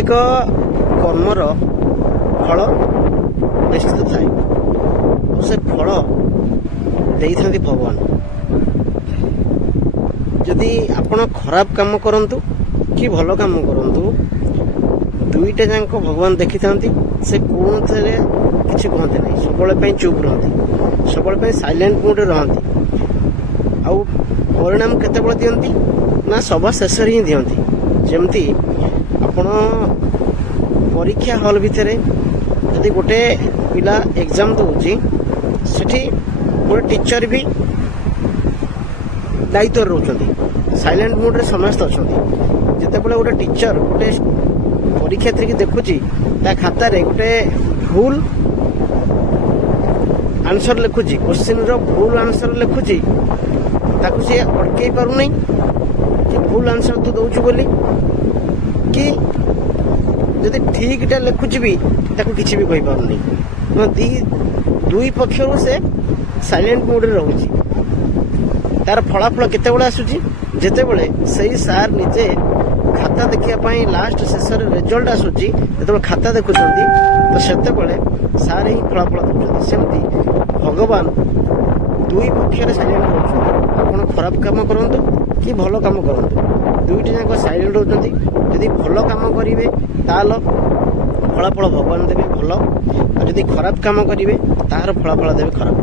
प्रत्येक कर्मर फल निश्चित थाए और से फल दे था भगवान। जदि आपण खराब काम करंतु कि भल काम करंतु दुईटा जाक भगवान देखि था से कौन थे किसी कहते नहीं, सब चुप रहती, सब साइलेंट मोड रहती। आउ परिणाम केते दियंती ना सभा शेष ही दियंती। जमती आपण परीक्षा हॉल भितर यदि गोटे पिला एग्जाम दूची सेठी गोटे टीचर भी दायित्व रोचंती, साइलेंट मोड रे समस्त अछंती। जेतेबेले गोटे टीचर गोटे परीक्षार्थी की देखुची ता खाता रे गोटे भूल आंसर लिखुची, क्वेश्चन रो भूल आंसर लिखुची, ताकू से अटकई पारु नहीं कि भूल आंसर तू दउछु बोली, कि जदि ठीक टा लिखुची भी ताकू किछि भी कहि पारु नहीं। दुई पक्षर से साइलेंट मोड रे रहउची। तार फलाफल केतेबेले आसुची जेतेबेले सही सार निजे खाता देखिया पाई लास्ट शेष रिजल्ट आसुची, जेतेबेले खाता देखुचंती तो सेतेबेले सार ही फलाफल दउचंती। सेमती भगवान दुई पक्षर साइलेंट रहउचंती। आपण खराब काम करंतु कि भल काम करंतु दुईटी जाक साइलेंट रहउचंती। जदि भल काम करिवे ताल फलाफल भगवान देवे भल, और जदि खराब काम करिवे तार फलाफल देवे खराब।